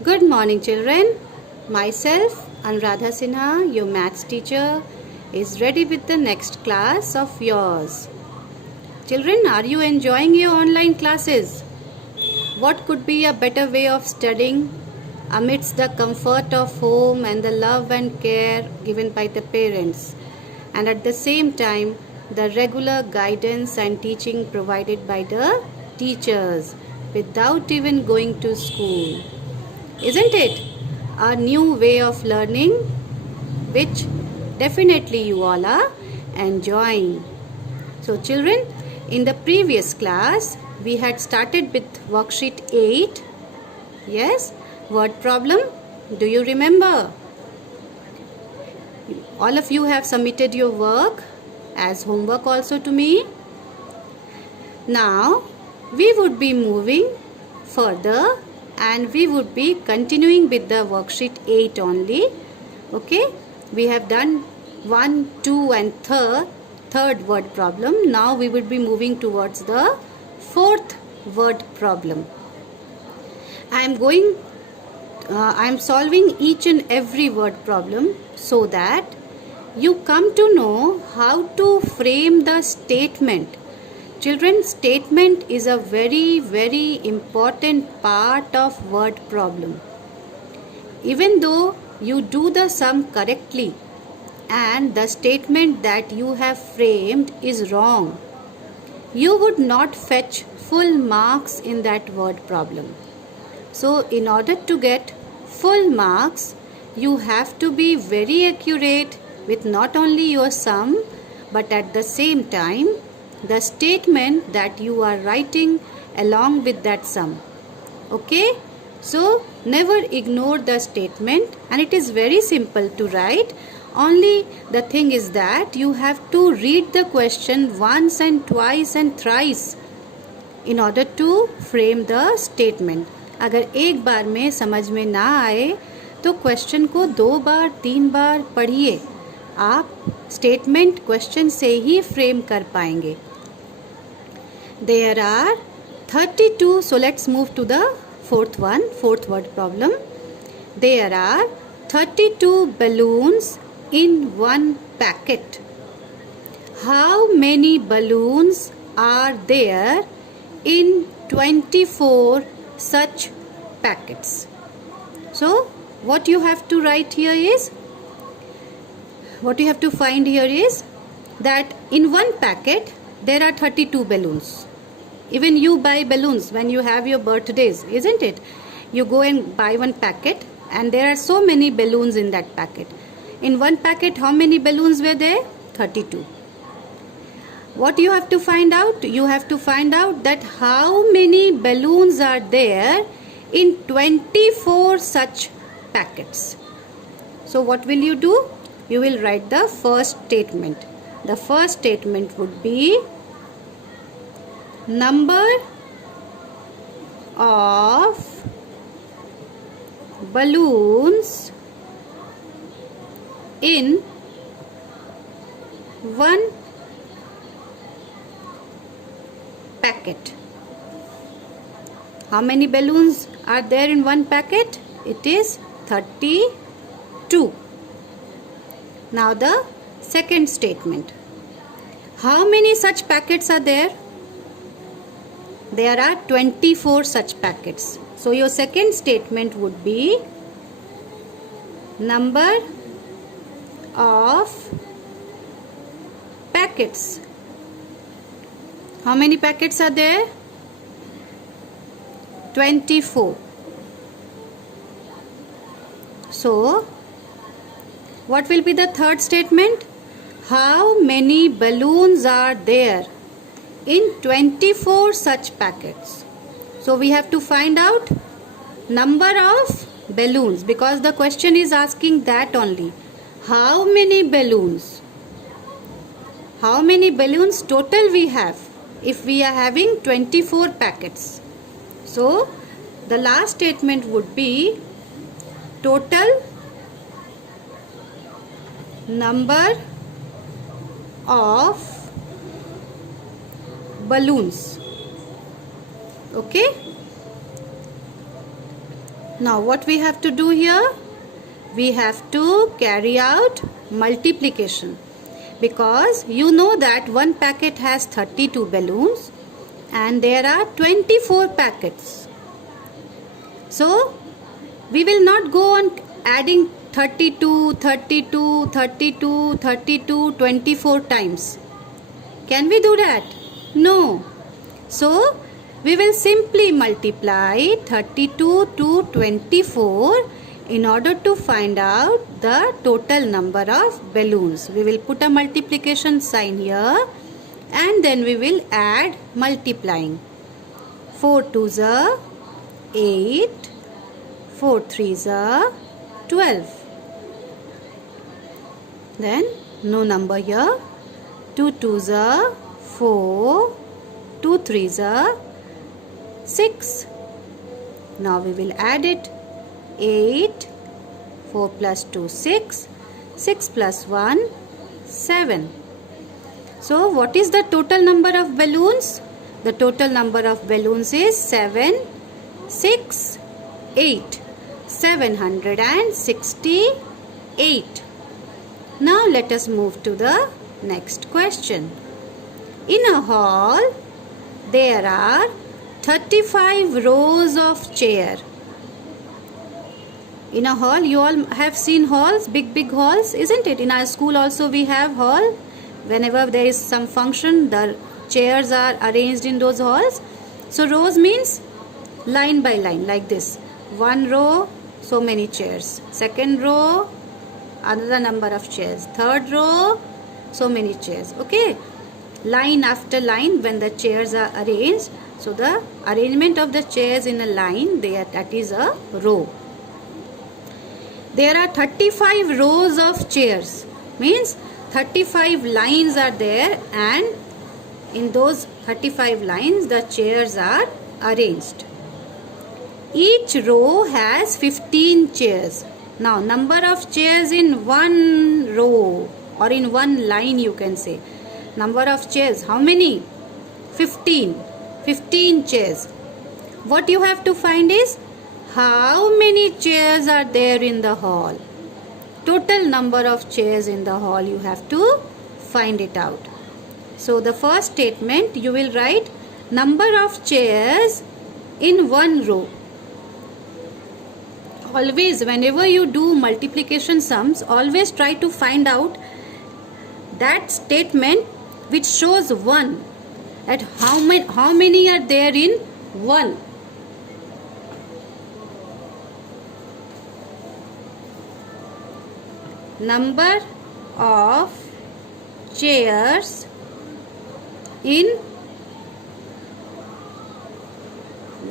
Good morning, children. Myself, Anuradha Sinha, your maths teacher, is ready with the next class of yours. Children, are you enjoying your online classes? What could be a better way of studying amidst the comfort of home and the love and care given by the parents, and at the same time, the regular guidance and teaching provided by the teachers without even going to school? Isn't it a new way of learning which definitely you all are enjoying? So, children, in the previous class, we had started with worksheet 8. Yes, word problem. Do you remember? All of you have submitted your work as homework also to me. Now, we would be moving further and we would be continuing with the worksheet 8 only. Okay, we have done 1, 2 and third word problem. Now we would be moving towards the fourth word problem. I am solving each and every word problem so that you come to know how to frame the statement. Children, statement is a very important part of word problem. Even though you do the sum correctly and the statement that you have framed is wrong, you would not fetch full marks in that word problem. So, in order to get full marks, you have to be very accurate with not only your sum but at the same time the statement that you are writing along with that sum. Okay? So, never ignore the statement, and it is very simple to write. Only the thing is that you have to read the question once and twice and thrice in order to frame the statement. अगर एक बार में समझ में ना आए तो question को 2 बार 3 बार पढ़िए. आप स्टेटमेंट क्वेश्चन से ही फ्रेम कर पाएंगे. There are 32, so let's move to the fourth word problem. There are 32 balloons in one packet. How many balloons are there in 24 such packets? So, what you have to find here is that in one packet there are 32 balloons. Even you buy balloons when you have your birthdays, isn't it? You go and buy one packet and there are so many balloons in that packet. In one packet, how many balloons were there? 32. What you have to find out? You have to find out that how many balloons are there in 24 such packets. So what will you do? You will write the first statement. The first statement would be number of balloons in one packet. How many balloons are there in one packet? It is 32. Now the second statement. How many such packets are there? There are 24 such packets. So your second statement would be number of packets. How many packets are there? 24. So, what will be the third statement? How many balloons are there in 24 such packets? So, we have to find out number of balloons because the question is asking that only. How many balloons? How many balloons total we have if we are having 24 packets? So, the last statement would be total number of balloons. Okay? Now what we have to do here? We have to carry out multiplication, because you know that one packet has 32 balloons and there are 24 packets. So we will not go on adding 32, 32, 32, 32, 24 times. Can we do that? No. So we will simply multiply 32 to 24 in order to find out the total number of balloons. We will put a multiplication sign here and then we will add multiplying. 4 2s are 8, 4 3s are 12. Then no number here. 2 2s are 4, 2 3s are 6. Now we will add it. 8, 4 plus 2 6, 6 plus 1 7. So what is the total number of balloons? The total number of balloons is 7, 6, 8. 768. Now let us move to the next question. In a hall, there are 35 rows of chairs. In a hall, you all have seen halls, big halls, isn't it? In our school also we have hall. Whenever there is some function, the chairs are arranged in those halls. So rows means line by line, like this. One row, so many chairs. Second row, another number of chairs. Third row, so many chairs. Okay, line after line when the chairs are arranged. So the arrangement of the chairs in a line, that is a row. There are 35 rows of chairs, means 35 lines are there, and in those 35 lines the chairs are arranged. Each row has 15 chairs. Now number of chairs in one row or in one line, you can say. Number of chairs, how many? 15. 15 chairs. What you have to find is how many chairs are there in the hall. Total number of chairs in the hall, you have to find it out. So the first statement, you will write number of chairs in one row. Always whenever you do multiplication sums, always try to find out that statement which shows 1, at how many are there in 1. Number of chairs in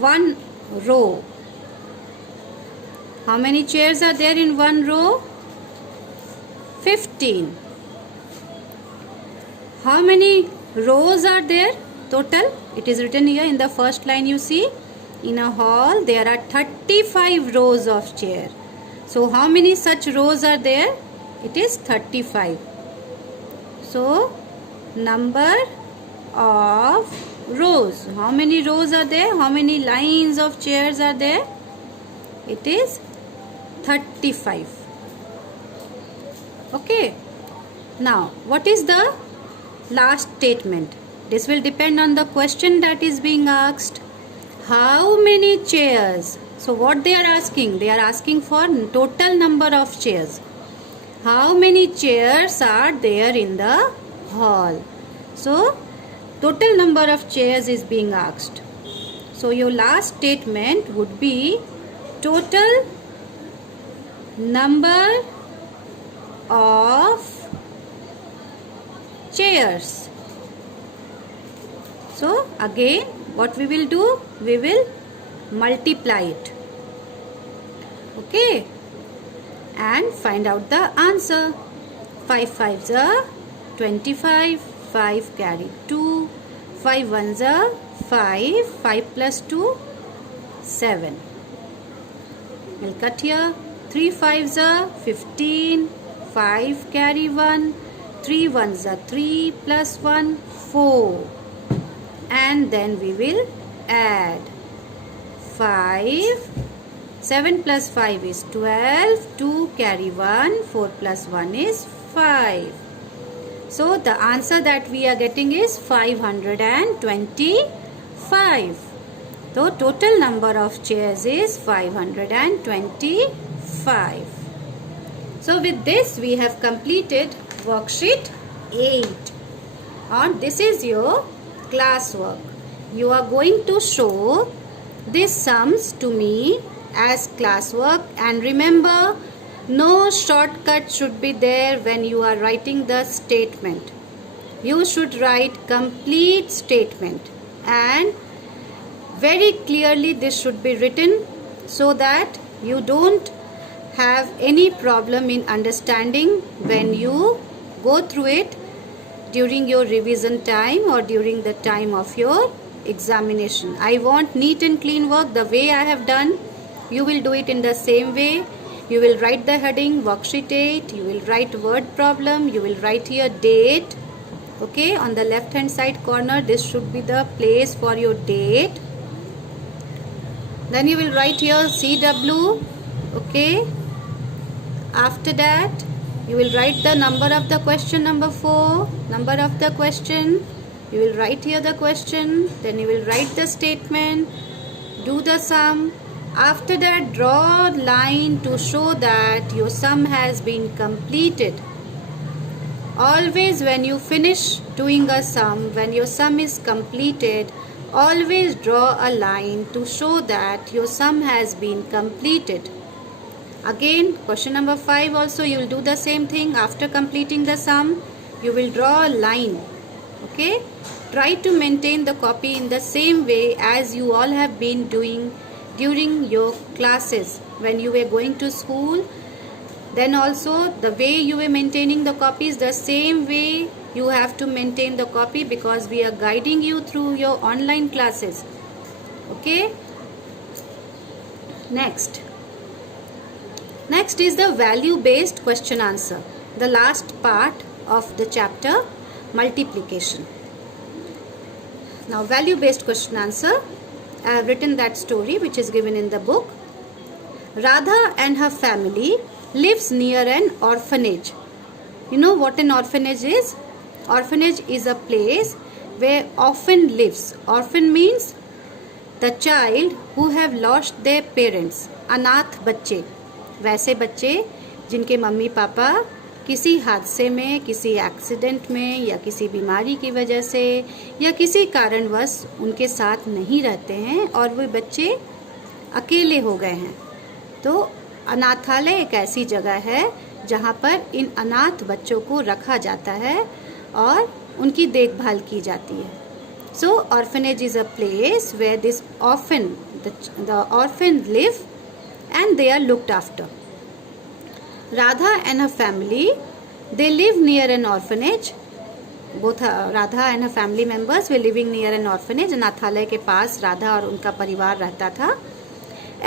one row. How many chairs are there in one row? 15. How many rows are there total? It is written here in the first line, you see. In a hall there are 35 rows of chairs. So how many such rows are there? It is 35. So number of rows. How many rows are there? How many lines of chairs are there? It is 35. Okay. Now what is the last statement? This will depend on the question that is being asked. How many chairs? So what they are asking? They are asking for total number of chairs. How many chairs are there in the hall? So total number of chairs is being asked. So your last statement would be total number of chairs. So again what we will do? We will multiply it. Okay, and find out the answer. 5 5s are 25, 5 carry 2, 5 1s are 5, 5 plus 2 7. We'll cut here. 3 5s are 15, 5 carry 1, 3 1s are 3 plus 1 4, and then we will add 5, 7 plus 5 is 12. 2 carry 1. 4 plus 1 is 5. So the answer that we are getting is 525. So total number of chairs is 525. So with this we have completed worksheet 8. And this is your classwork. You are going to show these sums to me as classwork, and remember, no shortcut should be there when you are writing the statement. You should write complete statement, and very clearly this should be written so that you don't have any problem in understanding when you go through it during your revision time or during the time of your examination. I want neat and clean work the way I have done. You will do it in the same way. You will write the heading worksheet 8. You will write word problem. You will write here date. Okay, on the left hand side corner this should be the place for your date. Then you will write here CW. Okay, after that you will write the number of the question, number 4, number of the question. You will write here the question. Then you will write the statement, do the sum. After that, draw a line to show that your sum has been completed. Always when you finish doing a sum, when your sum is completed, always draw a line to show that your sum has been completed. Again, question number 5 also you will do the same thing. After completing the sum, you will draw a line. Okay? Try to maintain the copy in the same way as you all have been doing during your classes when you were going to school. Then also the way you were maintaining the copy is the same way you have to maintain the copy, because we are guiding you through your online classes. Okay? Next is the value based question answer, the last part of the chapter, multiplication. Now value based question answer, I have written that story which is given in the book. Radha and her family lives near an orphanage. You know what an orphanage is? Orphanage is a place where orphan lives. Orphan means the child who have lost their parents. अनाथ बच्चे, वैसे बच्चे जिनके mummy papa किसी हादसे में, किसी accident में या किसी बीमारी की वजह से या किसी कारणवश उनके साथ नहीं रहते हैं और वो बच्चे अकेले हो गए हैं. तो अनाथालय एक ऐसी जगह है जहाँ पर इन अनाथ बच्चों को रखा जाता है और उनकी देखभाल की जाती है. So orphanage is a place where this orphan the orphan live and they are looked after. Radha and her family, they live near an orphanage. Both Radha and her family members were living near an orphanage. अनाथालय के पास राधा और उनका परिवार रहता था.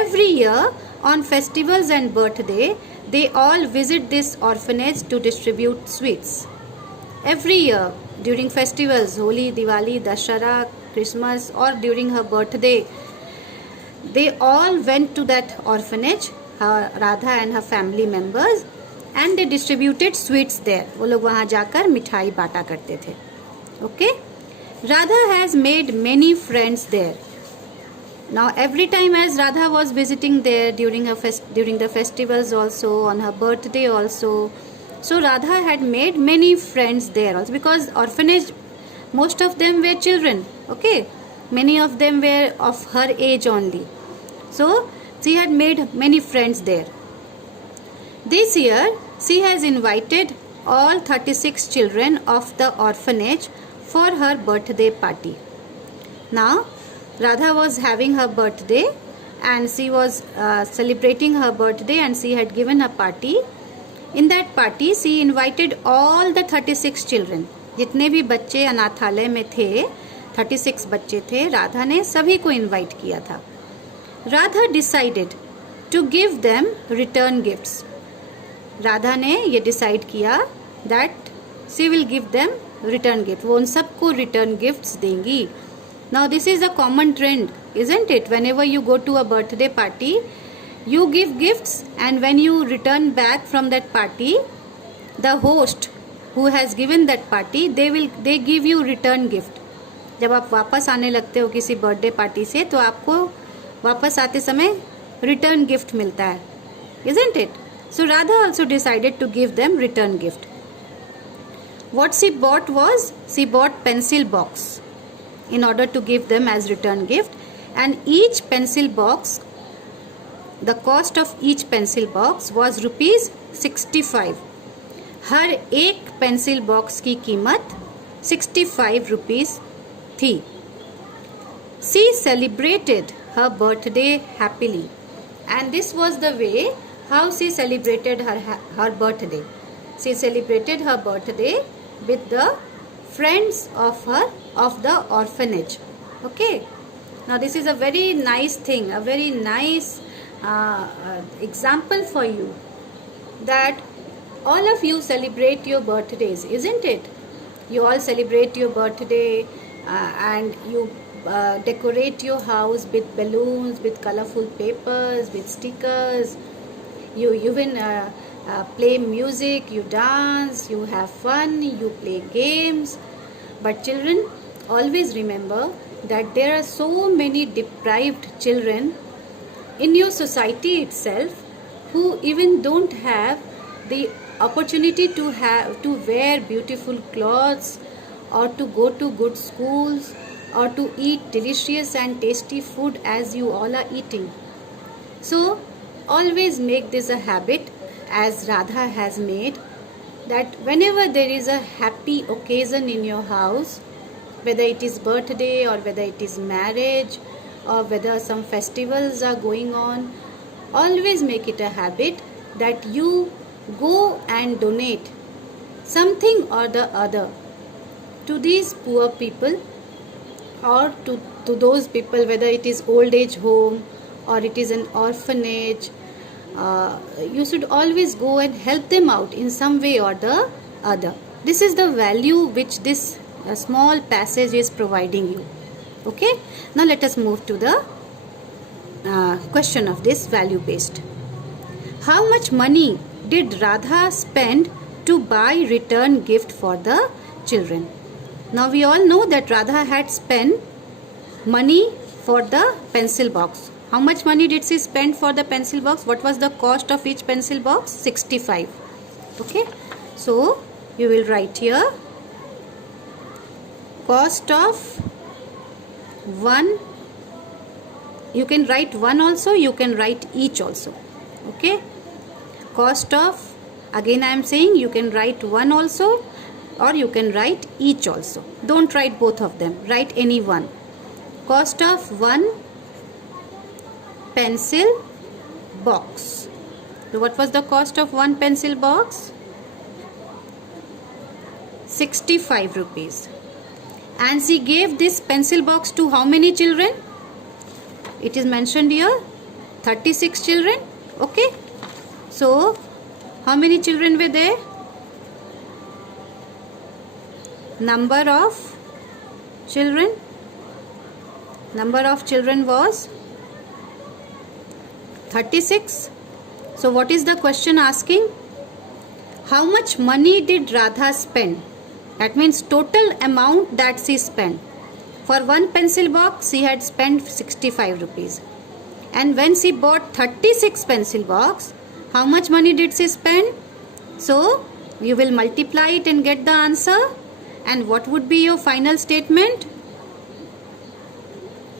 Every year on festivals and birthday, they all visit this orphanage to distribute sweets. Every year during festivals, Holi, Diwali, Dashara, Christmas, or during her birthday, they all went to that orphanage, Radha and her family members, and they distributed sweets there. वो लोग वहाँ जाकर मिठाई बांटा करते थे. Okay? Radha has made many friends there. Now every time as Radha was visiting there during the festivals also, on her birthday also, so Radha had made many friends there also, because orphanage, most of them were children. Okay? Many of them were of her age only. So she had made many friends there. This year she has invited all 36 children of the orphanage for her birthday party. Now Radha was having her birthday and she was celebrating her birthday, and she had given a party. In that party she invited all the 36 children. जितने भी बच्चे अनाथालय में थे, 36 बच्चे थे, राधा ने सभी को इनवाइट किया था. Radha decided to give them return gifts. Radha ने ये डिसाइड किया that she will give them return gift. वो उन सबको return gifts देंगी. Now this is a common trend, isn't it? Whenever you go to a birthday party, You give gifts, and when you return back from that party, the host who has given that party, they give you return gift. जब आप वापस आने लगते हो किसी birthday party से, तो आपको वापस आते समय रिटर्न गिफ्ट मिलता है, isn't it? So Radha also decided to give them return gift. What she bought was, she bought pencil box in order to give them as return gift, and each pencil box, the cost of each pencil box was rupees 65. हर एक pencil box की कीमत 65 rupees थी. She celebrated her birthday happily, and this was the way how she celebrated her birthday. She celebrated her birthday with the friends of the orphanage. Okay, now this is a very nice thing, a very nice example for you, that all of you celebrate your birthdays, isn't it? You all celebrate your birthday, and you decorate your house with balloons, with colorful papers, with stickers. You even play music, you dance, you have fun, you play games. But children, always remember that there are so many deprived children in your society itself who even don't have the opportunity to wear beautiful clothes, or to go to good schools, or to eat delicious and tasty food as you all are eating. So always make this a habit, as Radha has made, that whenever there is a happy occasion in your house, whether it is birthday or whether it is marriage or whether some festivals are going on, always make it a habit that you go and donate something or the other to these poor people, or to those people, whether it is old age home or it is an orphanage. You should always go and help them out in some way or the other. This is the value which this small passage is providing you. Okay, now let us move to the question of this value based. How much money did Radha spend to buy return gift for the children? Now we all know that Radha had spent money for the pencil box. How much money did she spend for the pencil box? What was the cost of each pencil box? 65. Okay, so you will write here cost of one. You can write one also, you can write each also. Okay, cost of, again I am saying, you can write one also, or you can write each also. Don't write both of them, write any one. Cost of one pencil box. So what was the cost of one pencil box? 65 rupees. And she gave this pencil box to how many children? It is mentioned here, 36 children. Okay, so how many children were there? Number of children was 36. So what is the question asking? How much money did Radha spend? That means total amount that she spent. For one pencil box she had spent 65 rupees. And when she bought 36 pencil box, how much money did she spend? So you will multiply it and get the answer. And what would be your final statement?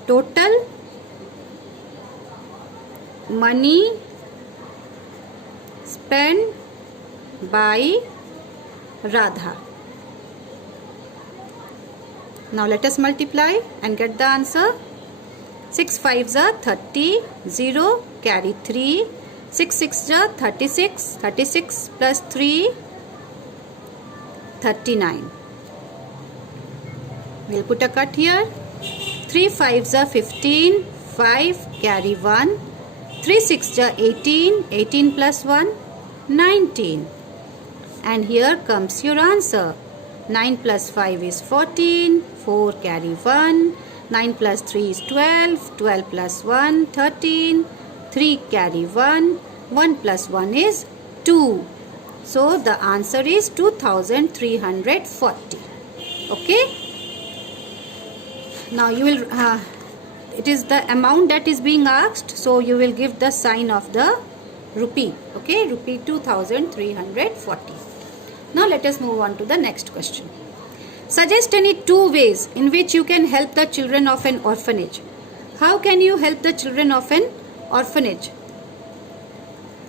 Total money spent by Radha. Now let us multiply and get the answer. 6 5s are 30, 0, carry 3. 6 6s are 36, 36 plus 3, 39. We'll put a cut here. 3 5s are 15, 5, carry 1. 3 6s are 18, 18 plus 1, 19. And here comes your answer. 9 plus 5 is 14, 4 carry 1, 9 plus 3 is 12, 12 plus 1, 13, 3 carry 1. 1 plus 1 is 2. So the answer is 2340. Okay. Now you will, it is the amount that is being asked. So you will give the sign of the rupee. Okay, rupee 2340. Now let us move on to the next question. Suggest any 2 ways in which you can help the children of an orphanage. How can you help the children of an orphanage?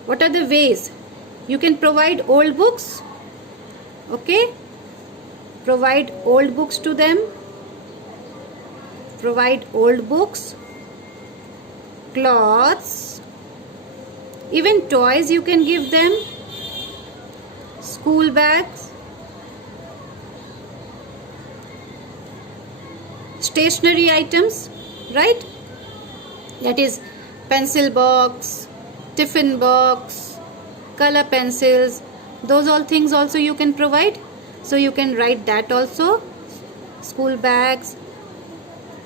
What are the ways? You can provide old books. Okay. Provide old books to them. Provide old books. Clothes. Even toys you can give them. School bags. Stationery items. Right? That is pencil box, tiffin box, color pencils. Those all things also you can provide. So you can write that also. School bags,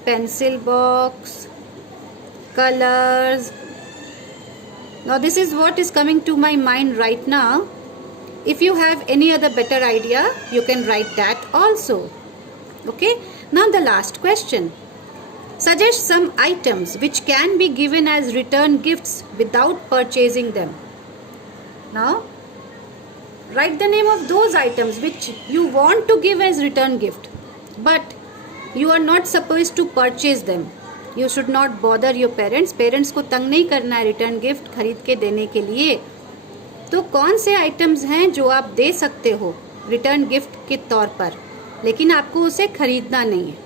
pencil box, colors. Now this is what is coming to my mind right now. If you have any other better idea, you can write that also. Okay. Now the last question. Suggest some items which can be given as return gifts without purchasing them. Now, write the name of those items which you want to give as return gift, but you are not supposed to purchase them. You should not bother your parents. Parents को तंग नहीं करना है return gift खरीद के देने के लिए. तो कौन से आइटम्स हैं जो आप दे सकते हो रिटर्न गिफ्ट के तौर पर, लेकिन आपको उसे खरीदना नहीं है.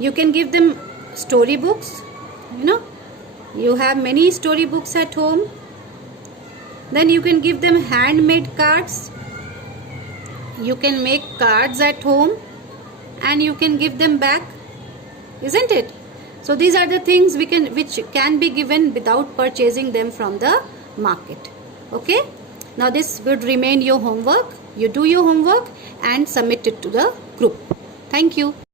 You can give them story books. You know, you have many story books at home. Then you can give them handmade cards. You can make cards at home and you can give them back, isn't it? So these are the things which can be given without purchasing them from the market. Okay. Now this would remain your homework. You do your homework and submit it to the group. Thank you.